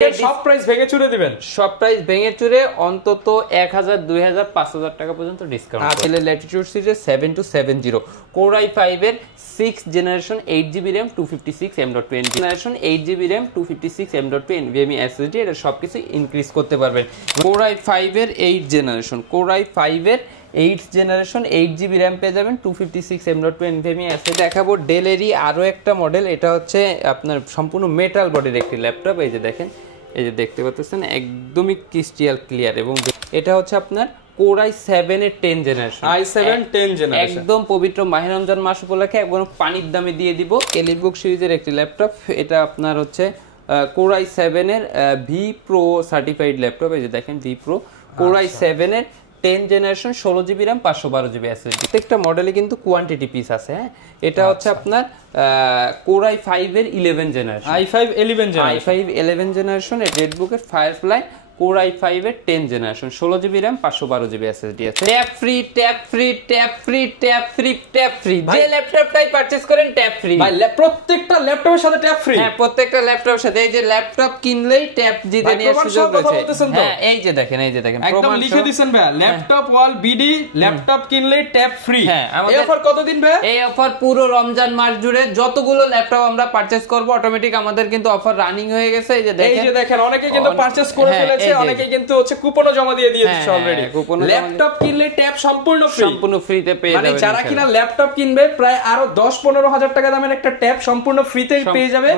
সব প্রাইস ভেঙে চুরে দিবেন, সব প্রাইস ভেঙে চুরে অন্তত 1000 2000 5000 টাকা পর্যন্ত ডিসকাউন্ট। আসলে ল্যাটিটিউড সিরিজ 7270 কোর i5 এর 6th generation 8GB RAM 256 M.2 generation 8GB RAM 256 M.2 NVMe SSD, এটা সবকিছু ইনক্রিজ করতে পারবেন। কোর i5 এর 8 জেনারেশন, কোর i5 এর 8th জেনারেশন 8GB RAM পেয়ে যাবেন 256 M.2 NVMe SSD। দেখাবো ডেলেরই আরো একটা মডেল, এটা হচ্ছে আপনার সম্পূর্ণ মেটাল বডির একটি ল্যাপটপ। এই যে দেখেন, এই যে দেখতে পাচ্ছেন একদমই ক্রিস্টাল ক্লিয়ার, এবং এটা হচ্ছে আপনার কোর i7 এর 10 জেনারেশন, i7 10 জেনারেশন একদম পবিত্র মাহে রমজান মাস উপলক্ষে একদম পানির দামে দিয়ে দিব। এলিটবুক সিরিজের একটি ল্যাপটপ, এটা আপনার হচ্ছে কোর i7 এর ভি প্রো সার্টিফাইড ল্যাপটপ। এই যে দেখেন ভি প্রো কোর i7 এর 10 generation 16GB RAM 512GB SSD। প্রত্যেকটা মডেলে কিন্তু কোয়ান্টিটি পিস আছে। হ্যাঁ, এটা হচ্ছে আপনার কোর i5 এর 11 জেনারেশন, i5 11 জেনারেশন রেডবুকের ফায়ারফ্লাই কোর i5 এর 10 generation 16GB RAM 512GB SSD আছে। Tap free, tap free, tap free, tap free, tap free, যে ল্যাপটপটাই পারচেজ করেন ট্যাপ ফ্রি ভাই। প্রত্যেকটা ল্যাপটপের সাথে ট্যাপ ফ্রি। হ্যাঁ, প্রত্যেকটা ল্যাপটপের সাথে এই যে ল্যাপটপ কিনলেই ট্যাপ জিতে নেওয়ার সুযোগ রয়েছে। হ্যাঁ, এই যে দেখেন, এই যে দেখেন একদম লিখে দিবেন ভাই, ল্যাপটপ ওয়াল বিডি, ল্যাপটপ কিনলেই ট্যাপ ফ্রি। হ্যাঁ, এই অফার কতদিন ভাই? এই অফার পুরো রমজান মাস জুড়ে যতগুলো ল্যাপটপ আমরা পারচেজ করব অটোমেটিক আমাদের কিন্তু অফার রানিং হয়ে গেছে। এই যে দেখেন অনেকে কিন্তু পারচেজ করে ফেলেছে, অনেকে কিন্তু কুপনও জমা দিয়ে দিয়েছে অলরেডি। ল্যাপটপ কিনলে ট্যাব সম্পূর্ণ ফ্রিতে পেয়ে যাবেন। মানে যারা কিনা ল্যাপটপ কিনবে প্রায় আরো 10-15 হাজার টাকা দামের একটা ট্যাব সম্পূর্ণ ফ্রিতে পেয়ে যাবে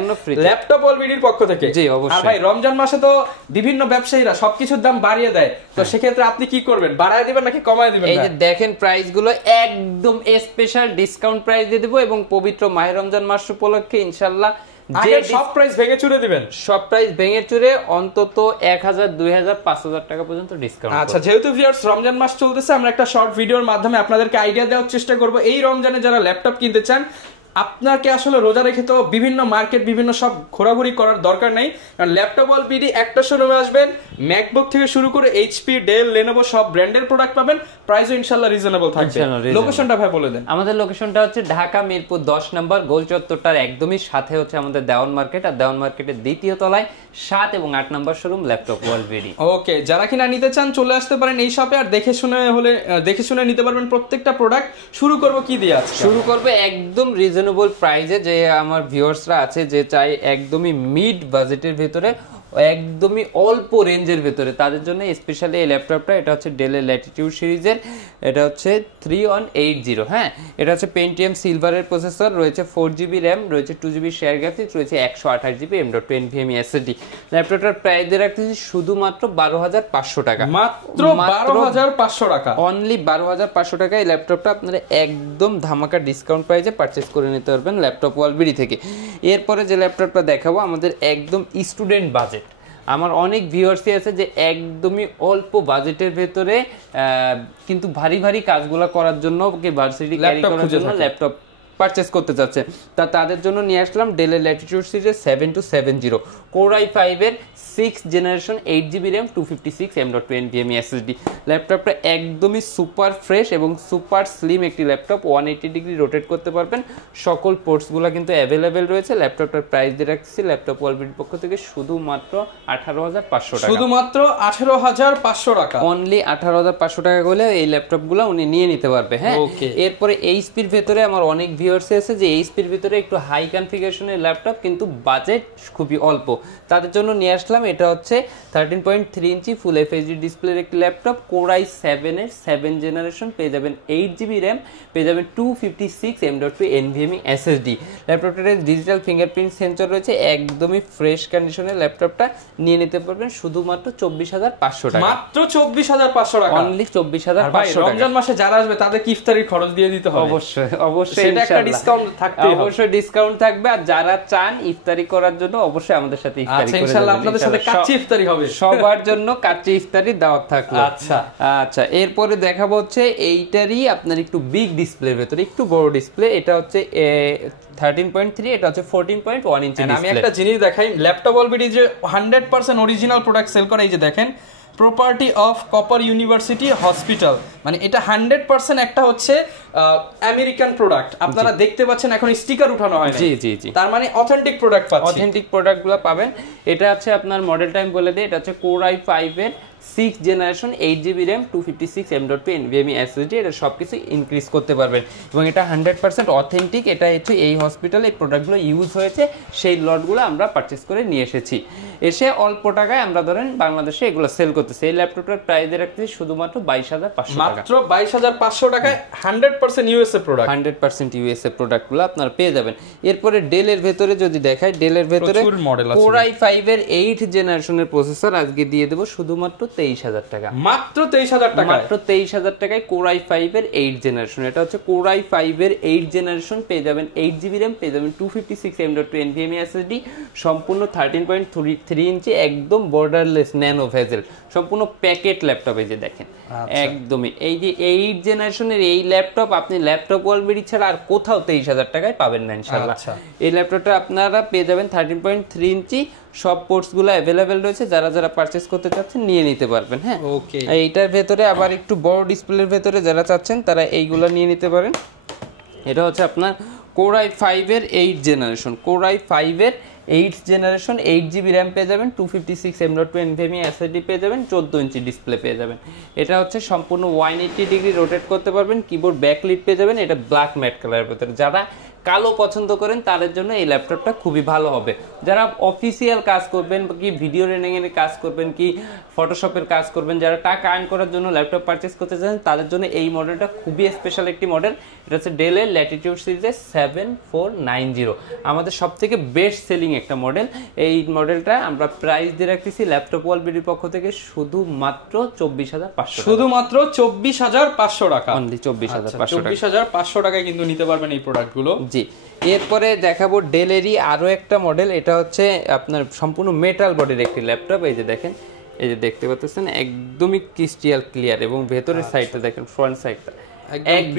ল্যাপটপ অলবিডির পক্ষ থেকে। জি অবশ্যই। আর ভাই রমজান মাসে তো বিভিন্ন ব্যবসায়ীরা সবকিছুর দাম বাড়িয়ে দেয়, তো সেক্ষেত্রে আপনি কি করবেন, বাড়ায় দিবেন নাকি কমায় দিবেন? এই যে দেখেন প্রাইস গুলো একদম স্পেশাল ডিসকাউন্ট প্রাইস দিয়ে দেব, এবং পবিত্র মাহে রমজান মাস উপলক্ষে ইনশাআল্লাহ সব প্রাইস ভেঙে চুরে দিবেন, সব প্রাইস ভেঙে চুরে অন্তত 1000 2000 5000 টাকা পর্যন্ত ডিসকাউন্ট। আচ্ছা, যেহেতু ভিউয়ার্স রমজান মাস চলতেছে, আমরা একটা শর্ট ভিডিওর মাধ্যমে আপনাদেরকে আইডিয়া দেওয়ার চেষ্টা করব এই রমজানে যারা ল্যাপটপ কিনতে চান। আপনাকে আসলে রোজা রেখে তো বিভিন্ন মার্কেট বিভিন্ন সব ঘোরাঘুরি করার দরকার নেই, কারণ ল্যাপটপ ওয়াল বিডি একটা শোরুমে আসবেন, ম্যাকবুক থেকে শুরু করে এইচপি, ডেল, লেনোভো সব ব্র্যান্ডের প্রোডাক্ট পাবেন, প্রাইসও ইনশাআল্লাহ রিজনেবল থাকবে। লোকেশনটা ভাই বলে দেন। আমাদের লোকেশনটা হচ্ছে ঢাকা মিরপুর 10 নম্বর গোল চত্বরটার একদমই সাথে হচ্ছে আমাদের দেওয়ান মার্কেট, আর দেওয়ান মার্কেটের দ্বিতীয় তলায় 7 এবং 8 নম্বর শোরুম ল্যাপটপ ওয়াল বিডি। ওকে, যারা কিনা নিতে চান চলে আসতে পারেন এই শপে, আর দেখে শুনে নিতে পারবেন প্রত্যেকটা প্রোডাক্ট। শুরু করব কি দিয়ে? শুরু করব একদম রিজনেবল প্রাইসে, যে আমার ভিউয়ার্সরা আছে যে চাই একদমই মিড বাজেটের ভিতরে, একদমই অল্প রেঞ্জের ভিতরে, তাদের জন্য স্পেশালি এই ল্যাপটপটা। এটা হচ্ছে ডেলের ল্যাটিটিউড সিরিজের, এটা হচ্ছে 3180। হ্যাঁ, এটা হচ্ছে পেন্টিয়াম সিলভারের প্রসেসর, রয়েছে 4GB RAM, রয়েছে 2GB শেয়ার গ্রাফিক্স, রয়েছে 128GB M.2 NVMe SSD। ল্যাপটপটার প্রাইস দিয়ে রাখতেছি শুধুমাত্র 12500 টাকা, মাত্র 12500 টাকা, অনলি 12500 টাকা। এই ল্যাপটপটা আপনারা একদম ধামাকা ডিসকাউন্ট প্রাইসে পারচেজ করে নিতে পারবেন ল্যাপটপ ওয়াল বিডি থেকে। এরপরে যে ল্যাপটপটা দেখাবো আমাদের একদম স্টুডেন্ট বাজেট। আমার অনেক ভিউয়ার্সই আছে যে একদমই অল্প বাজেটের ভেতরে কিন্তু ভারী ভারী কাজগুলো করার জন্য ভার্সিটি ক্যারি করার জন্য ল্যাপটপ পারচেজ করতে চাচ্ছে, তাদের জন্য নিয়ে আসলাম ডেলের ল্যাটিটিউড সিরিজ 7270 কোর i5 এর 6th generation 8GB RAM 256 M.2 NVMe SSD। ল্যাপটপটা একদমই সুপার ফ্রেশ এবং সুপার স্লিম একটি ল্যাপটপ, 180 ডিগ্রি রোটেট করতে পারবেন, সকল পোর্টসগুলো কিন্তু অ্যাভেলেবেল রয়েছে। ল্যাপটপটার প্রাইস দিয়ে রাখছি ল্যাপটপ ওয়ালবিডির পক্ষ থেকে শুধুমাত্র 18500 টাকা, শুধুমাত্র 18500 টাকা, অনলি 18500 টাকা করলে এই ল্যাপটপগুলো উনি নিয়ে নিতে পারবে। হ্যাঁ, এরপরে এইচপির ভেতরে আমার অনেক ভিউয়ার্স আছে যে এইচপির ভিতরে একটু হাই কনফিগারেশনের ল্যাপটপ কিন্তু বাজেট খুবই অল্প, তাদের জন্য নিয়ে আসলাম। এটা হচ্ছে 13.3 ইঞ্চি ফুল এফএইচডি ডিসপ্লের একটি ল্যাপটপ, কোর i7 এর 7 জেনারেশন, পেয়ে যাবেন 8GB RAM, পেয়ে যাবেন 256 M.2 NVMe SSD। ল্যাপটপটার ডিজিটাল ফিঙ্গারপ্রিন্ট সেন্সর রয়েছে, একদমই ফ্রেশ কন্ডিশনের ল্যাপটপটা নিয়ে নিতে পারবেন শুধুমাত্র 24500 টাকা, মাত্র 24500 টাকা, অনলি 24500 টাকা। রমজান মাসে যারা আসবে তাদের কি ইফতারির খরচ দিয়ে দিতে হবে, অবশ্যই অবশ্যই সেটা একটা ডিসকাউন্ট থাকবে, অবশ্যই ডিসকাউন্ট থাকবে। আর যারা চান ইফতারি করার জন্য অবশ্যই আমাদের সাথে ইফতারি করে ইনশাআল্লাহ আপনাদের সাথে কাচ্চি ইফতারি হবে, সবার জন্য কাচ্চি ইফতারি দাওয়াত থাকলো। আচ্ছা আচ্ছা, এরপরে দেখাবো হচ্ছে এইটারই আপনার একটু বিগ ডিসপ্লের ভেতরে একটু বড় ডিসপ্লে, এটা হচ্ছে 13.3, এটা হচ্ছে 14.1 ইঞ্চি ডিসপ্লে। আমি একটা জিনিস দেখাই, ল্যাপটপ অলরেডি যে 100% অরিজিনাল প্রোডাক্ট সেল করে, এই যে দেখেন property of copper university hospital, মানে এটা 100% একটা হচ্ছে আমেরিকান প্রোডাক্ট। আপনারা দেখতে পাচ্ছেন এখন স্টিকার উঠানো হয় না, জি জি জি, তার মানে অথেন্টিক প্রোডাক্ট পাচ্ছি। অথেন্টিক প্রোডাক্টগুলো পাবেন। এটা হচ্ছে আপনার মডেল টাইম বলে দিই, এটা হচ্ছে Core i5 এর 6th generation, 8GB RAM, 256 M.2 NVMe SSD, এটা সব কিছু ইনক্রিজ করতে পারবেন এবং এটা 100% অথেন্টিক। এটা হচ্ছে এই হসপিটালে এই প্রোডাক্টগুলো ইউজ হয়েছে, সেই লটগুলো আমরা পারচেস করে নিয়ে এসেছি। এসে অল্প টাকায় আমরা ধরেন বাংলাদেশে এগুলো সেল করতেছি। এই ল্যাপটপটার প্রাইস রাখতেছি শুধুমাত্র 22,500 টাকা, মাত্র 22,500 টাকায় 100% ইউএসএ প্রোডাক্ট, 100% ইউএসএ প্রোডাক্টগুলো আপনারা পেয়ে যাবেন। এরপরে ডেলের ভেতরে যদি দেখাই, ডেলের ভেতরে Core i5 এর 8th জেনারেশনের প্রসেসর আজকে দিয়ে দেব শুধুমাত্র 23,000 টাকা, মাত্র 23,000 টাকা, মাত্র 23,000 টাকায় Core i5 এর 8th জেনারেশন। এটা হচ্ছে Core i5 এর 8th জেনারেশন, পেয়ে যাবেন 8GB RAM, পেয়ে যাবেন 256 M.2 NVMe SSD, সম্পূর্ণ 13.3 ইঞ্চি একদম বর্ডারলেস ন্যানো ভেজেল, সম্পূর্ণ প্যাকেট ল্যাপটপ। এই যে দেখেন একদমই এই যে 8th জেনারেশনের এই ল্যাপটপ আপনি ল্যাপটপ ওয়ালবেরি ছাড়া আর কোথাও 23,000 টাকায় পাবেন না ইনশাআল্লাহ। এই ল্যাপটপটা আপনারা পেয়ে যাবেন 13.3 ইঞ্চি, সব পোর্টসগুলো অ্যাভেলেবেল রয়েছে, যারা যারা পারচেজ করতে চাচ্ছেন নিয়ে নিতে পারবেন। হ্যাঁ, ওকে। এইটার ভেতরে আবার একটু বড় ডিসপ্লের ভেতরে যারা চাচ্ছেন তারা এইগুলো নিয়ে নিতে পারেন। এটা হচ্ছে আপনার Core i5 এর 8th জেনারেশন, Core i5 এর 8th জেনারেশন, 8GB RAM পেয়ে যাবেন, 256 M.2 NVMe SSD পেয়ে যাবেন, 14 ইঞ্চি ডিসপ্লে পেয়ে যাবেন। এটা হচ্ছে সম্পূর্ণ 180 ডিগ্রি রোটেট করতে পারবেন, কিবোর্ড ব্যাকলিট পেয়ে যাবেন। এটা ব্ল্যাক ম্যাট কালারের ভেতরে, যারা কালো পছন্দ করেন তাদের জন্য এই ল্যাপটপটা খুবই ভালো হবে। যারা অফিসিয়াল কাজ করবেন কি ভিডিও রেন্ডিং এর কাজ করবেন কি ফটোশপের কাজ করবেন, যারা টাকা আর্ন করার জন্য ল্যাপটপ পারচেজ করতে চান তাদের জন্য এই মডেলটা খুবই স্পেশাল একটি মডেল। এটা হচ্ছে ডেলের ল্যাটিটিউড সিরিজের 7490, আমাদের সবথেকে বেস্ট সেলিং একটা মডেল। এই মডেলটা আমরা প্রাইস দিয়ে রাখতেছি ল্যাপটপ ওয়ালবেরির পক্ষ থেকে শুধুমাত্র 24,500, শুধুমাত্র 24,500 টাকা, অনলি 24,500 টাকা, 24,500 টাকায় কিন্তু নিতে পারবেন এই প্রোডাক্টগুলো। জি, এরপরে দেখাবো ডেলেরই আরো একটা মডেল। এটা হচ্ছে আপনার সম্পূর্ণ মেটাল বডির একটি ল্যাপটপ। এই যে দেখেন, এই যে দেখতে পাচ্ছেন একদমই ক্রিস্টাল ক্লিয়ার এবং ভেতরের সাইডটা দেখেন, ফ্রন্ট সাইডটা একদম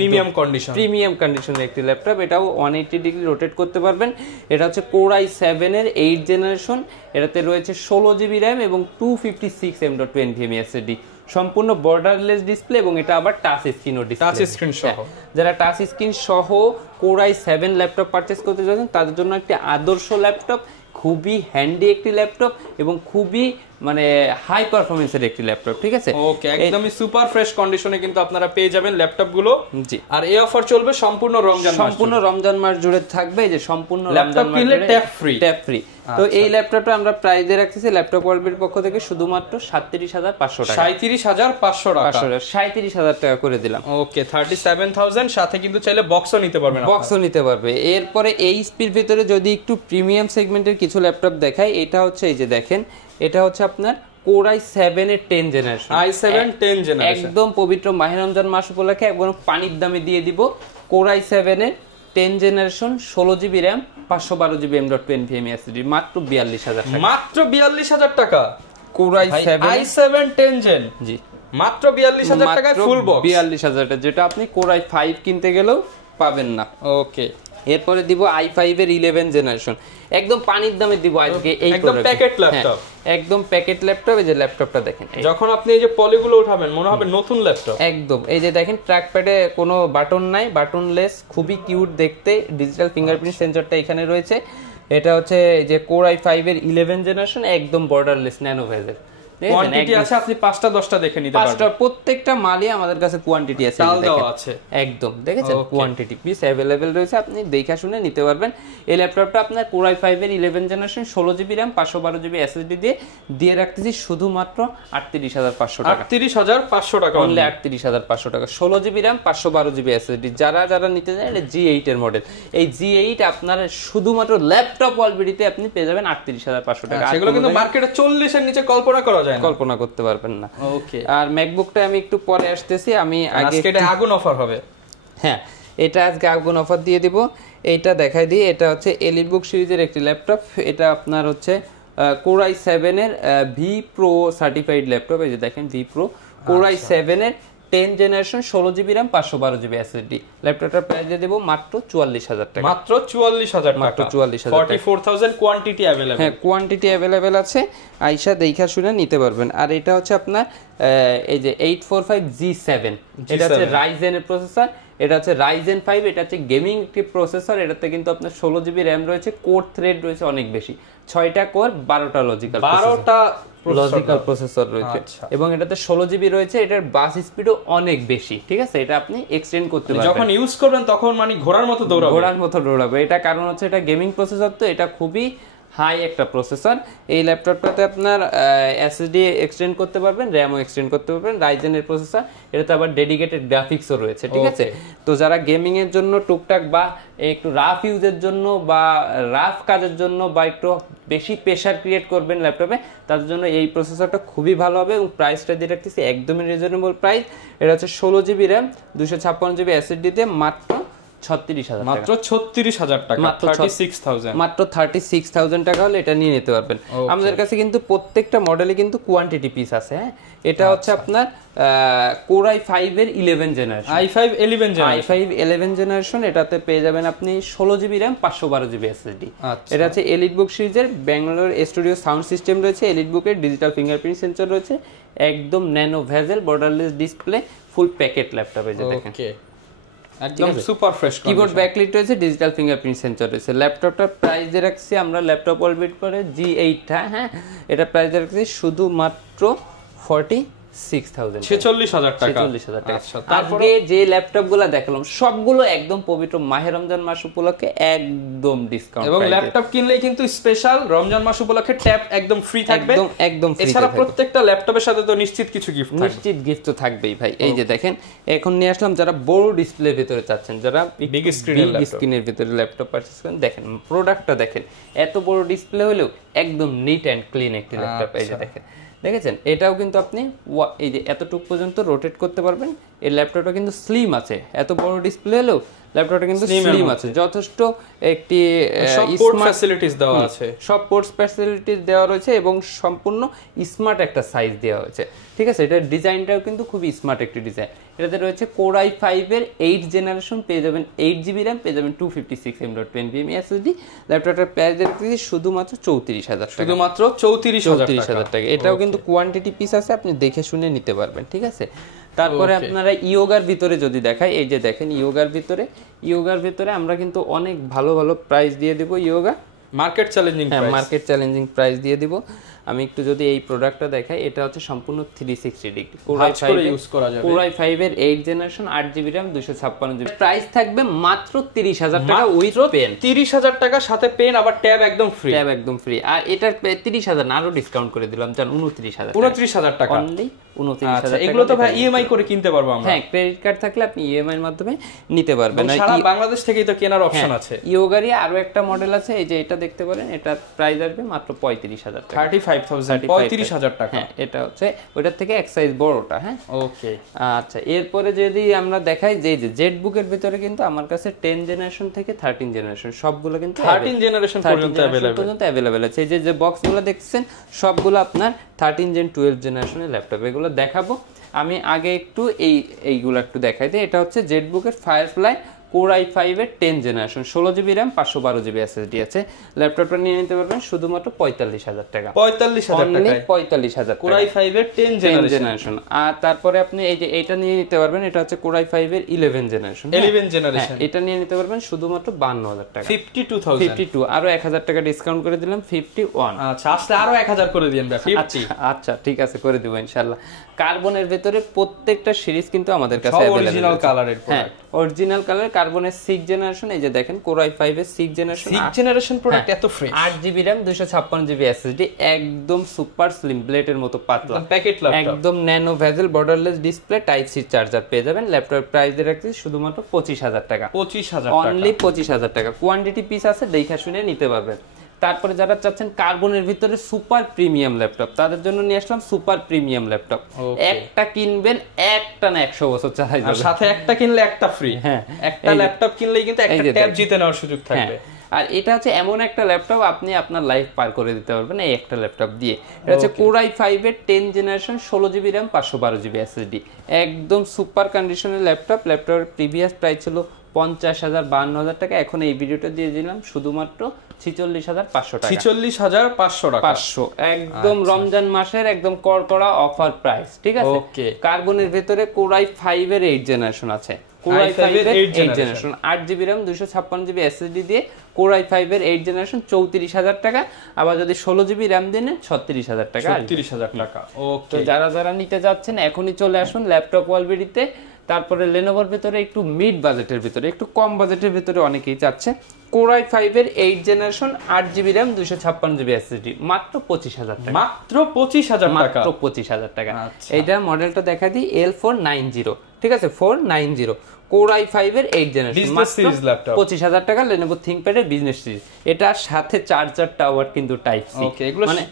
প্রিমিয়াম কন্ডিশনের একটি ল্যাপটপ। এটাও 180 ডিগ্রি রোটেট করতে পারবেন। এটা হচ্ছে Core i7 এর 8th জেনারেশন, এটাতে রয়েছে 16GB RAM এবং 256 M.2 NVMe SSD, সম্পূর্ণ বর্ডারলেস ডিসপ্লে এবং এটা আবার টাচ স্ক্রিনও ডিসপ্লে, টাচ স্ক্রিন সহ। যারা টাচ স্ক্রিন সহ Core i7 ল্যাপটপ পারচেজ করতে চাচ্ছেন তাদের জন্য একটি আদর্শ ল্যাপটপ, খুবই হ্যান্ডি একটি ল্যাপটপ এবং খুবই মানে হাই পারফরম্যান্সের একটি ল্যাপটপ। ঠিক আছে, ওকে, একদমই সুপার ফ্রেশ কন্ডিশনে কিন্তু আপনারা পেয়ে যাবেন ল্যাপটপ গুলো। জি, আর এই অফার চলবে সম্পূর্ণ রমজান মাস জুড়ে থাকবে। যে সম্পূর্ণ রমজান মাস জুড়ে ট্যাপ ফ্রি। তো এই ল্যাপটপটা আমরা প্রাইস দিয়ে রাখতেছি ল্যাপটপ ওয়ালবেরির পক্ষ থেকে শুধুমাত্র 37,500 টাকা, 37,500 টাকা, 37,000 টাকা করে দিলাম। ওকে, 37,000 সাথে কিন্তু চাইলে বক্সও নিতে পারবেন, বক্সও নিতে পারবে। এরপরে এই স্পির ভিতরে যদি একটু প্রিমিয়াম সেগমেন্টের কিছু ল্যাপটপ দেখাই, এটা হচ্ছে এই যে দেখেন, এটা হচ্ছে আপনার Core i7 এর 10th জেনারেশন, একদম পবিত্র মাহে রমজান মাস উপলক্ষে একদম পানির দামে দিয়ে দিব। Core i7 এর 10th generation, 16GB RAM, 512GB M.2 NVMe SSD, মাত্র 42,000 টাকা, মাত্র 42,000 টাকা। Core i7 10th Gen, জি, মাত্র 42,000 টাকায় ফুল বক্স, 42,000 টাকা, যেটা আপনি Core i5 কিনতে গেলেও পাবেন না। ওকে, এরপরে দিব i5 এর 11th জেনারেশন, একদম পানির দামে দিব আজকে এই একদম প্যাকেট ল্যাপটপ, একদম প্যাকেট ল্যাপটপ। এই যে ল্যাপটপটা দেখেন, যখন আপনি এই যে পলিগুলো উঠাবেন মনে হবে নতুন ল্যাপটপ একদম। এই যে দেখেন ট্র্যাকপ্যাডে কোনো বাটন নাই, বাটনলেস, খুবই কিউট দেখতে, ডিজিটাল ফিঙ্গারপ্রিন্ট সেন্সরটা এখানে রয়েছে। এটা হচ্ছে যে Core i5 এর 11th জেনারেশন, একদম বর্ডারলেস ন্যানো ভেজেল, কোয়ান্টিটি আছে, আপনি 5টা 10টা দেখে নিতে পারবেন, প্রত্যেকটা মালই আমাদের কাছে কোয়ান্টিটি আছে, একদম দেখেছেন কোয়ান্টিটি পিস अवेलेबल রয়েছে, আপনি দেখে শুনে নিতে পারবেন। এই ল্যাপটপটা আপনার Core i5 এর 11th generation, 16GB RAM, 512GB SSD দিয়ে রাখতেছি শুধুমাত্র 38,500 টাকা, 38,500 টাকা, অনলি 38,500 টাকা, 16GB RAM, 512GB SSD। যারা যারা নিতে চান, এটা G8 এর মডেল। এই G8 আপনার শুধুমাত্র ল্যাপটপ ওয়ালবেরিতে আপনি পেয়ে যাবেন 38,500 টাকা, সেগুলো কিন্তু মার্কেটে 40 এর নিচে কল্পনা করা যায় না, কল্পনা করতে পারবেন না। ওকে, আর ম্যাকবুকটা আমি একটু পরে আসতেছি, আমি আজকে এটা আগুন অফার হবে। হ্যাঁ, এটা আজকে আগুন অফার দিয়ে দিব। এইটা দেখাই দিই, এটা হচ্ছে এলিটবুক সিরিজের একটি ল্যাপটপ। এটা আপনার হচ্ছে Core i7 এর V Pro সার্টিফাইড ল্যাপটপ। এই যে দেখেন V Pro, Core i7 এর 10 generation 16GB RAM 512GB SSD। ল্যাপটপটার প্রাইস দিয়ে দেব মাত্র 44000 টাকা। মাত্র 44000 টাকা, মাত্র 44000 টাকা। 44000 কোয়ান্টিটি अवेलेबल। হ্যাঁ, কোয়ান্টিটি अवेलेबल আছে, আইসা দেখা শুনে নিতে পারবেন। আর এটা হচ্ছে আপনার এই যে 845G7, এটা হচ্ছে রাইজেনের প্রসেসর, এটা হচ্ছে রাইজেন 5, এটা হচ্ছে গেমিং একটি প্রসেসর। এটাতে কিন্তু আপনার 16GB RAM রয়েছে, কোর থ্রেড রয়েছে অনেক বেশি, 6টা কোর 12টা লজিক্যাল প্রসেসর রয়েছে, এবং এটাতে 16GB রয়েছে। এটার বাস স্পিডও অনেক বেশি, ঠিক আছে? এটা আপনি এক্সটেন্ড করতে পারবেন, যখন ইউজ করবেন তখন মানে ঘোড়ার মতো দৌড়াবে। এটা কারণ হচ্ছে এটা গেমিং প্রসেসর, তো এটা খুবই হাই একটা প্রসেসর। এই ল্যাপটপটাতে আপনার এসএসডি এক্সটেন্ড করতে পারবেন, র্যামও এক্সটেন্ড করতে পারবেন, রাইজেনের প্রসেসর। এটাতে আবার ডেডিকেটেড গ্রাফিক্সও রয়েছে, ঠিক আছে? তো যারা গেমিং এর জন্য টুকটাক বা একটু রাফ ইউজের জন্য বা রাফ কাজের জন্য বা একটু বেশি প্রেশার ক্রিয়েট করবেন ল্যাপটপে, তার জন্য এই প্রসেসরটা খুবই ভালো হবে। এবং প্রাইসটা দিয়ে রাখতেছি একদমই রিজনেবল প্রাইস। এটা হচ্ছে 16GB RAM 256GB এসএসডি তে মাত্র 36000 টাকা। মাত্র 36000 টাকা, মাত্র 36000, মাত্র 36000 টাকা হলে এটা নিয়ে নিতে পারবেন। আমাদের কাছে কিন্তু প্রত্যেকটা মডেলে কিন্তু কোয়ান্টিটি পিস আছে। হ্যাঁ, এটা হচ্ছে আপনার Core i5 এর 11 জেনারেশন, i5 11 জেনারেশন। এটাতে পেয়ে যাবেন আপনি 16GB RAM 512GB SSD। এটা হচ্ছে এলিটবুক সিরিজের ব্যাঙ্গালোর স্টুডিও সাউন্ড সিস্টেম রয়েছে, এলিটবুকের ডিজিটাল ফিঙ্গারপ্রিন্ট সেন্সর রয়েছে, একদম ন্যানো ভেজেল বর্ডারলেস ডিসপ্লে, ফুল প্যাকেট ল্যাপটপ। এই যে দেখেন একদম সুপার ফ্রেশ কিবোর্ড ব্যাকলাইট রয়েছে, ডিজিটাল ফিঙ্গারপ্রিন্ট সেন্সর রয়েছে। ল্যাপটপটার প্রাইস দিয়ে রাখছি আমরা ল্যাপটপ অলবিট করে G8 টা। হ্যাঁ, এটা প্রাইস দিয়ে রাখছি শুধুমাত্র 46000 টাকা। তারপরে যে ল্যাপটপগুলো দেখালাম সবগুলো একদম পবিত্র মাহে রমজান মাস উপলক্ষে একদম ডিসকাউন্ট, এবং ল্যাপটপ কিনলেই কিন্তু স্পেশাল রমজান মাস উপলক্ষে ট্যাব একদম ফ্রি থাকবে, একদম ফ্রি। এছাড়া প্রত্যেকটা ল্যাপটপের সাথে তো নিশ্চিত কিছু গিফট থাকবে, নিশ্চিত গিফট তো থাকবেই ভাই। এই যে দেখেন, এখন নিয়ে আসলাম যারা বড় ডিসপ্লের ভিতরে চাচ্ছেন, যারা বিগ স্ক্রিনের ভিতরে ল্যাপটপ পারচেজ করেন, দেখেন প্রোডাক্টটা দেখেন, এত বড় ডিসপ্লে হলেও একদম নিট এন্ড ক্লিন একটি ল্যাপটপ। এই যে দেখেন, দেখেছেন? এটাও কিন্তু আপনি এই যে এতটুকু পর্যন্ত রোটেট করতে পারবেন। এই ল্যাপটপটা কিন্তু স্লিম আছে, এত বড় ডিসপ্লে হলেও ল্যাপটপটা কিন্তু স্লিম আছে, যথেষ্ট একটি স্মার্ট ফ্যাসিলিটিস দেওয়া আছে, সব পোর্টস ফ্যাসিলিটিস দেওয়া রয়েছে, এবং সম্পূর্ণ স্মার্ট একটা সাইজ দেওয়া হয়েছে, ঠিক আছে? এটার ডিজাইনটাও কিন্তু খুবই স্মার্ট একটি ডিজাইন। এটাতে রয়েছে Core i5 এর 8 জেনারেশন, পেয়ে যাবেন 8GB RAM, পেয়ে যাবেন 256 SSD। ল্যাপটপটার প্রাইস দেখতেছি শুধুমাত্র 34000 টাকা, শুধুমাত্র 34000 টাকা। এটাও কিন্তু কোয়ান্টিটি পিস আছে, আপনি দেখে শুনে নিতে পারবেন, ঠিক আছে? তারপরে আপনারা ইয়োগার ভিতরে যদি দেখাই, এই যে দেখেন ইয়োগার ভিতরে আমরা কিন্তু অনেক ভালো ভালো প্রাইস দিয়ে দেব। ইয়োগা মার্কেট চ্যালেঞ্জিং প্রাইস দিয়ে দিব। আমি একটু যদি এই প্রোডাক্টটা দেখাই, এটা হচ্ছে সম্পূর্ণ 360 ডিগ্রি Core i5 এর 8 generation 8GB RAM 256GB। Price থাকবে মাত্র 30000 টাকা উইথ পেন, 30000 টাকা সাথে পেন, আবার ট্যাব একদম ফ্রি। আর এটার 30000 না, আরো ডিসকাউন্ট করে দিলাম, জান 29000 টাকা অনলি। 29000 টাকা। এগুলো তো ভাই ইএমআই করে কিনতে পারবো আমরা। হ্যাঁ, ক্রেডিট কার্ড থাকলে আপনি ইএমআই এর মাধ্যমে নিতে পারবেন। সারা বাংলাদেশ থেকেই তো কেনার অপশন আছে। ইয়োগারই আরো একটা মডেল আছে, এই যে এটা দেখতে পারেন, এটা প্রাইস আসবে মাত্র 35000 টাকা, 35000 টাকা। হ্যাঁ, এটা হচ্ছে ওইটার থেকে এক সাইজ বড়টা। হ্যাঁ, ওকে। আচ্ছা, এরপরে যদি আমরা দেখাই যে জেড বুকের ভিতরে কিন্তু আমার কাছে 10 জেনারেশন থেকে 13 জেনারেশন সবগুলো কিন্তু 13 জেনারেশন পর্যন্ত अवेलेबल আছে। এই যে বক্সগুলো দেখছেন সবগুলো আপনার 13 জেন 12 জেনারেশনের ল্যাপটপ। এগুলো দেখাবো, আমি আগে একটু এইগুলো একটু দেখাই দিই। এটা হচ্ছে জেড বুকের ফায়ারফ্লাই Core i5 এর 10 generation, 16GB RAM 512GB SSD আছে। ল্যাপটপটা নিয়ে নিতে পারবেন শুধুমাত্র 45000 টাকা, 45000 Core i5 এর 10 জেনারেশন। আর তারপরে আপনি এই যে এটা নিয়ে নিতে পারবেন, এটা হচ্ছে Core i5 এর 11 জেনারেশন, এটা নিয়ে নিতে পারবেন শুধুমাত্র 52000 টাকা, 52 আরো 1000 টাকা ডিসকাউন্ট করে দিলাম, 51। আচ্ছা, আসলে আরো 1000 করে দিবেন ভাই, 50। আচ্ছা, ঠিক আছে, করে দেব ইনশাআল্লাহ। কার্বনের ভিতরে প্রত্যেকটা সিরিজ কিন্তু আমাদের কাছে अवेलेबल, অরিজিনাল কালারের প্রোডাক্ট, অরিজিনাল কালার। কার্বনের 6 জেনারেশন, এই যে দেখেন Core i5 এর 6 জেনারেশন প্রোডাক্ট এত fresh, 8GB RAM 256GB SSD, একদম সুপার স্লিম ব্লেডের মতো পাতলা প্যাকেট ল্যাপটপ, একদম nano bezel borderless display, type C charger পেয়ে যাবেন। ল্যাপটপ প্রাইস দিয়ে রাখছি শুধুমাত্র 25000 টাকা, 25000 টাকা, অনলি 25000 টাকা। কোয়ান্টিটি পিস আছে, দেখা শুনে নিতে পারবেন। তারপরে যারা চাচ্ছেন কার্বনের ভিতরে সুপার প্রিমিয়াম ল্যাপটপ, তাদের জন্য নিয়ে আসলাম সুপার প্রিমিয়াম ল্যাপটপ। একটা কিনবেন, একটা না 100 বছর চালাই যাবে, সাথে একটা কিনলে একটা ফ্রি। হ্যাঁ, একটা ল্যাপটপ কিনলেই কিন্তু একটা ট্যাব জিতে নেওয়ার সুযোগ থাকবে। আর এটা হচ্ছে এমন একটা ল্যাপটপ আপনি আপনার লাইফ পার করে দিতে পারবেন এই একটা ল্যাপটপ দিয়ে। এটা হচ্ছে Core i5 এর 10 generation 16 GB RAM 512 GB SSD, একদম সুপার কন্ডিশনের ল্যাপটপ। ল্যাপটপের প্রিভিয়াস প্রাইস ছিল 50,000 52,000 টাকা, এখন এই ভিডিওটা দিয়ে দিলাম শুধুমাত্র 46,500 টাকা। 46,500 টাকা 500, একদম রমজান মাসের একদম কড়কড়া অফার প্রাইস, ঠিক আছে। কার্বনের ভেতরে Core i5 এর 8 জেনারেশন আছে, Core i5 এর 8 generation 8 GB RAM 256 GB SSD দিয়ে Core i5 এর 8 জেনারেশন 34,000 টাকা। আবার যদি 16 জিবি র্যাম দেন 36,000 টাকা। 36,000 টাকা। তো যারা নিতে যাচ্ছেন এখনই চলে আসুন ল্যাপটপ ওয়ালবিডিতে। তারপরে লেনোভোর ভিতরে একটু মিড বাজেটের ভিতরে, একটু কম বাজেটের ভিতরে অনেকেই চাচ্ছে Core i5 এর 8 generation 8 GB RAM 256 GB SSD মাত্র 25,000 টাকা। মাত্র 25,000 টাকা, মাত্র 25,000 টাকা। এইটা মডেলটা দেখা দিই L490, ঠিক আছে, 490 Core i5 এর 8 জেনারেশন বিজনেস সিরিজ ল্যাপটপ 25,000 টাকা। Lenovo ThinkPad এর বিজনেস সিরিজ, এটার সাথে চার্জার টাওয়ার কিন্তু টাইপ সি। ওকে, এগুলো মানে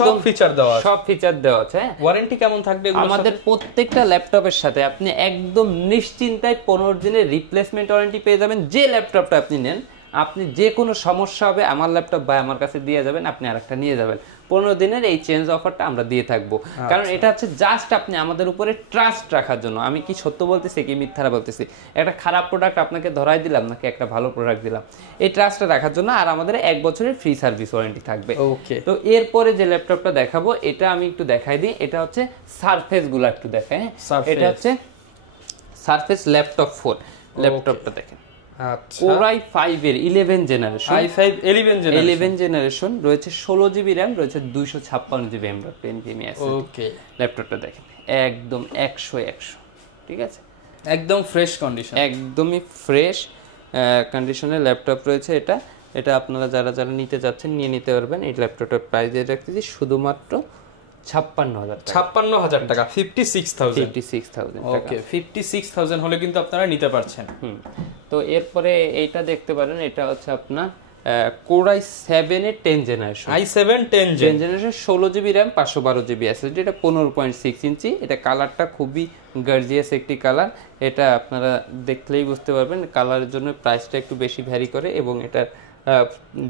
সব ফিচার দেওয়া আছে, সব ফিচার দেওয়া আছে। ওয়ারেন্টি কেমন থাকবে এগুলোর সাথে? আমাদের প্রত্যেকটা ল্যাপটপের সাথে আপনি একদম নিশ্চিন্তায় 15 দিনের রিপ্লেসমেন্ট ওয়ারেন্টি পেয়ে যাবেন। যে ল্যাপটপটা আপনি নেন, আপনি যে কোনো সমস্যা হবে আমার ল্যাপটপ ভাই আমার কাছে দিয়ে যাবেন, আপনি আরেকটা নিয়ে যাবেন। 15 দিনের এই চেঞ্জ অফারটা আমরা দিয়ে থাকবো, কারণ এটা হচ্ছে জাস্ট আপনি আমাদের উপরে ট্রাস্ট রাখার জন্য। আমি কি সত্য বলতেছি কি মিথ্যা বলতেছি? একটা খারাপ প্রোডাক্ট আপনাকে ধরাই দিলাম নাকি একটা ভালো প্রোডাক্ট দিলাম, এই ট্রাস্টটা রাখার জন্য। আর আমাদের 1 বছরের ফ্রি সার্ভিস ওয়ারেন্টি থাকবে। ওকে, তো এরপরে যে ল্যাপটপটা দেখাবো এটা আমি একটু দেখাই দিই। এটা হচ্ছে সারফেস গুলো একটু দেখাই। এটা হচ্ছে সারফেস ল্যাপটপ 4, ল্যাপটপটা দেখেন। আচ্ছা, Core i5 এর 11 জেনারেশন, i5 11 জেনারেশন রয়েছে 16 জিবি র্যাম, রয়েছে 256 জিবি M.2 ওকে, ল্যাপটপটা দেখেন একদম 100 ঠিক আছে, একদম ফ্রেশ কন্ডিশন, একদমই ফ্রেশ কন্ডিশনের ল্যাপটপ রয়েছে। এটা আপনারা যারা নিতে যাচ্ছেন নিয়ে নিতে পারবেন। এই ল্যাপটপটার প্রাইস দিয়ে রাখতেছি শুধুমাত্র 56,000 টাকা, 56,000 ওকে, 56,000 হলে কিন্তু আপনারা নিতে পারছেন। তো এরপরে এইটা দেখতে পারেন, এটা হচ্ছে আপনার Core i7 এর 10 generation, i7 10 generation 16 GB RAM 512 GB SSD. এটা 15.6 ইঞ্চি। এটা কালারটা খুবই গার্জিয়াস একটি কালার, এটা আপনারা দেখলেই বুঝতে পারবেন। কালারের জন্য প্রাইসটা একটু বেশি ভ্যারি করে এবং এটার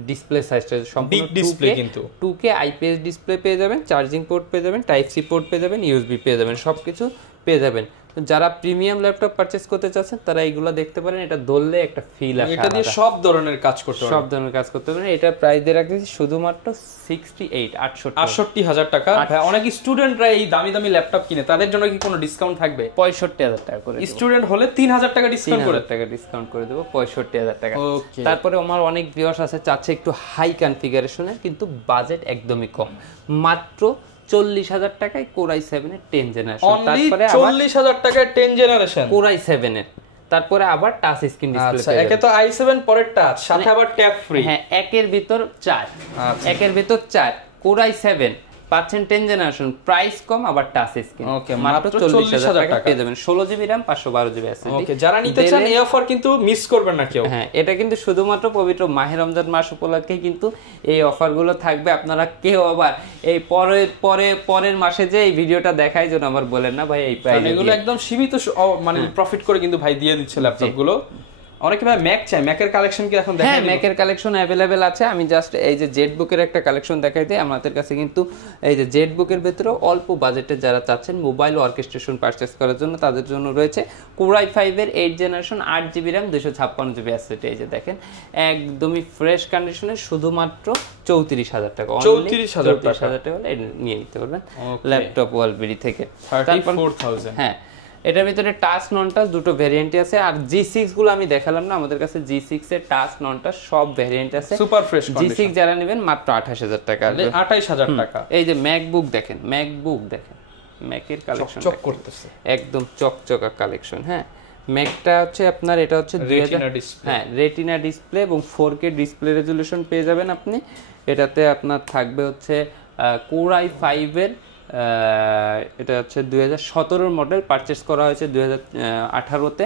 ডিসপ্লে সাইজটা সম্পূর্ণ ডিসপ্লে, কিন্তু 2K আইপিএস ডিসপ্লে পেয়ে যাবেন, চার্জিং পোর্ট পেয়ে যাবেন, টাইপ সি পোর্ট পেয়ে যাবেন, ইউএসবি পেয়ে যাবেন, সবকিছু পেয়ে যাবেন। যারা প্রিমিয়াম ল্যাপটপ পারচেজ করতে চাচ্ছেন তারা এইগুলো দেখতে পারেন। এটা ধরলে একটা ফিল আসে, এটা দিয়ে সব ধরনের কাজ করতে পারবেন, সব ধরনের কাজ করতে পারবেন। এটা প্রাইস দিয়ে রাখতেছি শুধুমাত্র 68,000 টাকা। ভাই অনেক স্টুডেন্টরা এই দামি দামি ল্যাপটপ কিনে, তাদের জন্য কি কোনো ডিসকাউন্ট থাকবে? 65,000 টাকা করে, স্টুডেন্ট হলে 3,000 টাকা ডিসকাউন্ট করে দেবো, 65,000 টাকা। ওকে, তারপরে আমার অনেক ভিউয়ার্স আছে চাচ্ছে একটু হাই কনফিগারেশনের, কিন্তু বাজেট একদমই কম, মাত্র 40,000 টাকায় Core i7 এর 10 জেনারেশন। তারপরে 40,000 টাকায় 10 জেনারেশন Core i7 এর, তারপরে আবার টাচ স্ক্রিন ডিসপ্লে। আচ্ছা, একে তো i7 পরে টাচ, সাথে আবার ট্যাব ফ্রি। হ্যাঁ, একের ভিতর 4, একের ভিতর 4 Core i7 পাচ্ছেন 10 জেনারেশন, প্রাইস কম আবার টাচ স্ক্রিন। ওকে, মাত্র 40,000 টাকা পেয়ে যাবেন, 16 জিবি RAM 512 জিবি এসএসডি। ওকে, যারা নিতে চান এই অফার কিন্তু মিস করবেন না কেউ। হ্যাঁ, এটা কিন্তু শুধুমাত্র পবিত্র মাহে রমজান মাস উপলক্ষে কিন্তু এই অফারগুলো থাকবে। আপনারা কেউ আবার এই পরের মাসে যে এই ভিডিওটা দেখায় যেন আবার বলেন না ভাই এই প্রাইস, এগুলো একদম সীমিত মানে প্রফিট করে কিন্তু ভাই দিয়ে দিচ্ছে ল্যাপটপ গুলো। অনেকে ভাই ম্যাক চাই, ম্যাকের কালেকশন কি এখন দেখাই? হ্যাঁ, ম্যাকের কালেকশন অ্যাভেলেবেল আছে। আমি জাস্ট এই যে জেটবুকের একটা কালেকশন দেখাই দিই। আমাদের কাছে কিন্তু এই যে জেটবুকের ভেতরে অল্প বাজেটে যারা চাচ্ছেন মোবাইল অর্কেস্ট্রেশন পারচেজ করার জন্য তাদের জন্য রয়েছে Core i5 এর 8 generation 8 GB RAM 256 GB SSD. এই যে দেখেন একদমই ফ্রেশ কন্ডিশনে, শুধুমাত্র 34,000 টাকা, 34,000 টাকা হলে নিয়ে নিতে পারবেন ল্যাপটপ ওয়ালবিডি থেকে। 34,000। হ্যাঁ, এটার ভিতরে টাচ নন টাচ দুটো ভেরিয়েন্টই আছে। আর G6 গুলো আমি দেখালাম না, আমাদের কাছে G6 এর টাচ নন টাচ সব ভেরিয়েন্ট আছে, সুপার ফ্রেশ কন্ডিশন। G6 যারা নেবেন মাত্র 28,000 টাকা, 28,000 টাকা। এই যে ম্যাকবুক দেখেন, ম্যাকের কালেকশন চকচক করতেছে, একদম চকচকা কালেকশন। হ্যাঁ, ম্যাকটা হচ্ছে আপনার, এটা হচ্ছে রেটিনা ডিসপ্লে এবং 4K ডিসপ্লে রেজুলেশন পেয়ে যাবেন আপনি। এটাতে আপনার থাকবে হচ্ছে Core i5 এর এটা হচ্ছে 2017 মডেল, পারচেস করা হয়েছে 2018-তে।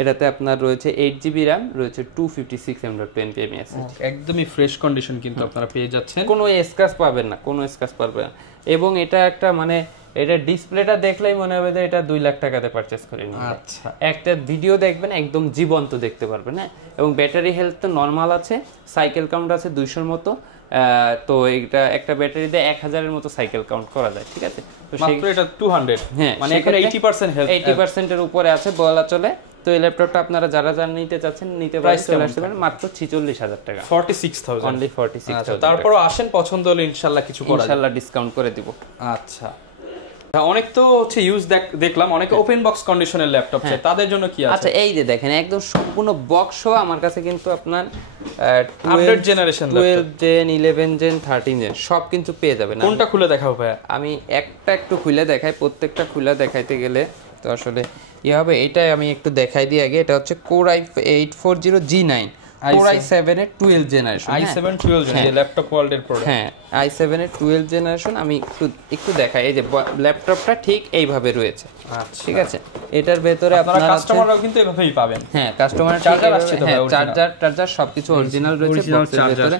এটাতে আপনার রয়েছে 8 জিবি র্যাম, রয়েছে 256 M.2 একদমই ফ্রেশ কন্ডিশন কিন্তু আপনারা পেয়ে যাচ্ছেন, কোনো স্ক্র্যাচ পাবেন না, কোনো স্ক্র্যাচ পাবেন না। এবং এটা একটা মানে এটা ডিসপ্লেটা দেখলেই মনে হবে যে এটা 2 লাখ টাকাতে পারচেজ করে নিবেন। আচ্ছা, একটা ভিডিও দেখবেন একদম জীবন্ত দেখতে পারবেন। হ্যাঁ, এবং ব্যাটারি হেলথ তো নরমাল আছে, সাইকেল কাউন্ট আছে 200-র মতো। তো এটা একটা ব্যাটারি দিয়ে 1000-এর মতো সাইকেল কাউন্ট করা যায়, ঠিক আছে। তো মাত্র এটা 200, হ্যাঁ, মানে এখানে 80% হেলথ, 80%-এর উপরে আছে বলা চলে। তো এই ল্যাপটপটা আপনারা যারা যারা নিতে চাচ্ছেন নিতে পারেন, চলে আসতে পারেন মাত্র 46,000 টাকা, 46,000 অনলি 46,000। তারপরও আসেন, পছন্দ হলে ইনশাআল্লাহ কিছু করা যাবে, ইনশাআল্লাহ ডিসকাউন্ট করে দিব। আচ্ছা, অনেক তো হচ্ছে ইউজ দেখলাম, অনেকে ওপেন বক্স কন্ডিশনের ল্যাপটপ চায়, তাদের জন্য কি আছে? আচ্ছা, এই যে দেখেন একদম সম্পূর্ণ বক্স সহ আমার কাছে কিন্তু আপনার update generation 12 gen 11 gen 13 gen সব কিন্তু পেয়ে যাবেন। কোনটা খুলে দেখাবো ভাই? আমি একটা একটু খুলে দেখাই, প্রত্যেকটা খুলে দেখাইতে গেলে তো আসলে হবে। এটাই আমি একটু দেখাই দিই আগে। এটা হচ্ছে Core i840 G9, Core i7 এর 12 জেনারেশন, i7 12 জেনারেশন, ল্যাপটপ ওয়ার্ল্ডের প্রোডাক্ট। হ্যাঁ, i7 এর 12 জেনারেশন। আমি একটু দেখাই, এই যে ল্যাপটপটা ঠিক এইভাবে রয়েছে, ঠিক আছে। এটার ভেতরে আপনারা কাস্টমাররাও কিন্তু এভাবেই পাবেন। হ্যাঁ, কাস্টমার চার্জার আসছে তো, চার্জার সবকিছু অরিজিনাল রয়েছে বক্সের ভেতরে।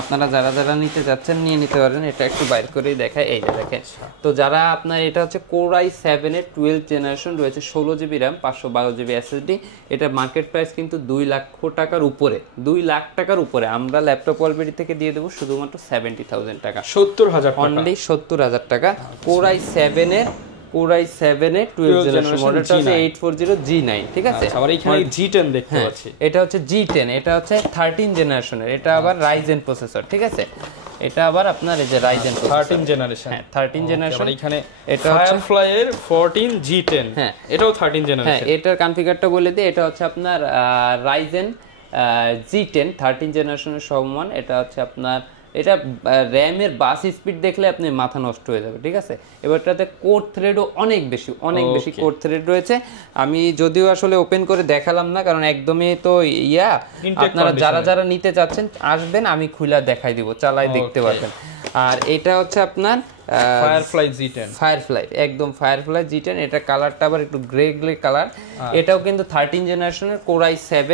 আপনারা যারা যারা নিতে যাচ্ছেন নিয়ে নিতে পারেন। এটা একটু বাইরে করেই দেখায়, এই যে দেখেন। তো যারা আপনার এটা হচ্ছে Core i7 এর 12 জেনারেশন রয়েছে, 16 জিবি র্যাম, 512 জিবি এসএসডি। এটা মার্কেট প্রাইস কিন্তু 2 লক্ষ টাকার উপরে, 2 লাখ টাকার উপরে। আমরা ল্যাপটপ ওয়ালবেরি থেকে দিয়ে দেবো শুধুমাত্র 70,000 টাকা, 70,000 টাকা, অনলি 70,000 টাকা। Core i7 এর 12 জেনারেশন মডেলটা হচ্ছে 840 G9, ঠিক আছে। আবার এখানে G10 দেখতে পাচ্ছি, এটা হচ্ছে G10, এটা হচ্ছে 13 জেনারেশনের, এটা আবার রাইজেন প্রসেসর, ঠিক আছে। এটা আবার আপনার এই যে রাইজেন 13 জেনারেশন, হ্যাঁ 13 জেনারেশন। এখানে এটা হচ্ছে Firefly এর 14 G10, হ্যাঁ এটাও 13 হ্যাঁ। জেনারেশন। এটার কনফিগারটা বলে দিই, এটা হচ্ছে আপনার রাইজেন G10 13 জেনারেশনের সমান। এটা হচ্ছে আপনার এটা র্যামের বাস স্পিড দেখলে আপনি মাথা নষ্ট হয়ে যাবে, ঠিক আছে। এবার এটাতে কোর থ্রেডও অনেক বেশি কোর থ্রেড রয়েছে। আমি যদিও আসলে ওপেন করে দেখালাম না, কারণ একদমই তো আপনারা যারা যারা নিতে চাচ্ছেন আসবেন, আমি খুলে দেখাই দিব, চালাই দেখতে পারবেন। আর এটা হচ্ছে আপনার Firefly G10, Firefly, একদম Firefly G10। এটা কালারটা আবার একটু গ্রে কালার। এটাও কিন্তু 13 জেনারেশনের Core i7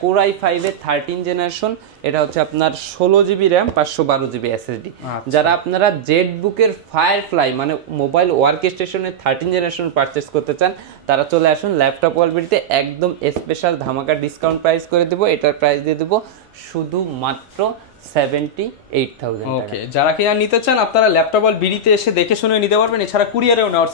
Core i5 এর 13 জেনারেশন। এটা হচ্ছে আপনার 16 জিবি র্যাম, 512 জিবি এসএসডি। যারা আপনারা জেটবুকের Firefly মানে মোবাইল ওয়ার্ক স্টেশনের 13 জেনারেশন পারচেজ করতে চান, তারা চলে আসুন ল্যাপটপ ওয়ালবেরিতে, একদম স্পেশাল ধামাকা ডিসকাউন্ট প্রাইস করে দেবো। এটার প্রাইস দিয়ে দেবো শুধুমাত্র 78,000 টাকা। ওকে, যারা কিনা নিতে চান আপনারা ল্যাপটপ ওয়ালবেরিতে এসে দেখে শুনে নিতে পারবেন। এছাড়া কুরিয়ারেও নেওয়ার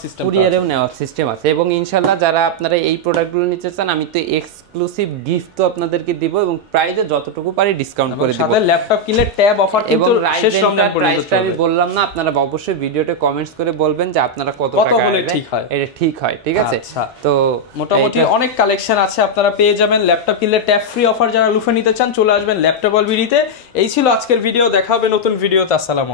সিস্টেম আছে। এবং ইনশাআল্লাহ যারা আপনারা এই প্রোডাক্টগুলো নিতে চান, আমি তো এক্সক্লুসিভ গিফট তো আপনাদেরকে দিব এবং প্রাইসে যতটুকু পারি ডিসকাউন্ট করে দিব। সাথে ল্যাপটপ কিনলে ট্যাব অফার কিন্তু শেষ রমজান পর্যন্ত আমি বললাম না, আপনারা অবশ্যই ভিডিওতে কমেন্টস করে বলবেন যে আপনারা কত টাকা হলে ঠিক হয়, এটা ঠিক হয়, ঠিক আছে। তো মোটামুটি অনেক কালেকশন আছে, আপনারা পেয়ে যাবেন। ল্যাপটপ কিনলে ট্যাব ফ্রি অফার যারা লুফে নিতে চান চলে আসবেন ল্যাপটপ ওয়ালবেরিতে। এই ছিল আজকের ভিডিও, দেখা হবে নতুন ভিডিওতে। আসসালামু আলাইকুম।